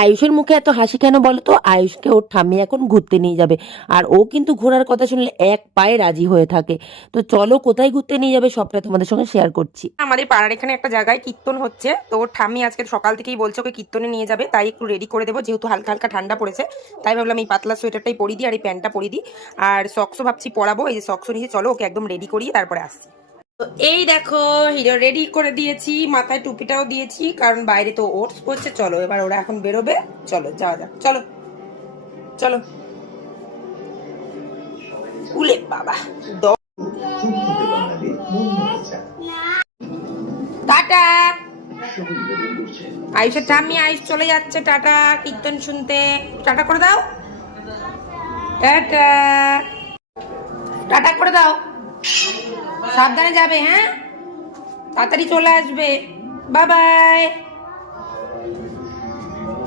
আয়ুষের মুখে এত হাসি কেন বলো তো? আয়ুষকে ওর ঠাম্মি এখন ঘুরতে নিয়ে যাবে, আর ও কিন্তু ঘোরার কথা শুনলে এক পায়ে রাজি হয়ে থাকে। তো চলো কোথায় ঘুরতে নিয়ে যাবে সবটা তোমাদের সঙ্গে শেয়ার করছি। আমাদের পাড়ার এখানে একটা জায়গায় কীর্তন হচ্ছে, তো ওর ঠাম্মি আজকে সকাল থেকেই বলছে ওকে কীর্তনে নিয়ে যাবে, তাই একটু রেডি করে দেবো, যেহেতু হালকা হালকা ঠান্ডা পড়েছে। তাই ভাবলাম এই পাতলা সোয়েটারটাই পরি দিই আর এই প্যান্টটা পরি দিই, আর সক্সও ভাবছি পরাবো। এই যে সক্সও নিয়ে চলো ওকে একদম রেডি করিয়ে তারপরে আসছি। তো এই দেখো হিরো রেডি করে দিয়েছি, মাথায় টুপিটাও দিয়েছি, কারণ বাইরে তো ওটস পড়ছে। চলো এবার ওরা এখন বেরোবে, চলো যাওয়া যাক, চলো চলো। উলে বাবা, টাটা। আয়ুষের ঠাম্মি, আয়ুষ চলে যাচ্ছে, টাটা কীর্তন শুনতে। টাটা করে দাও, টাটা, টাটা করে দাও। সাবধানে যাবে, হ্যাঁ, তাড়াতাড়ি চলে আসবে। Bye bye.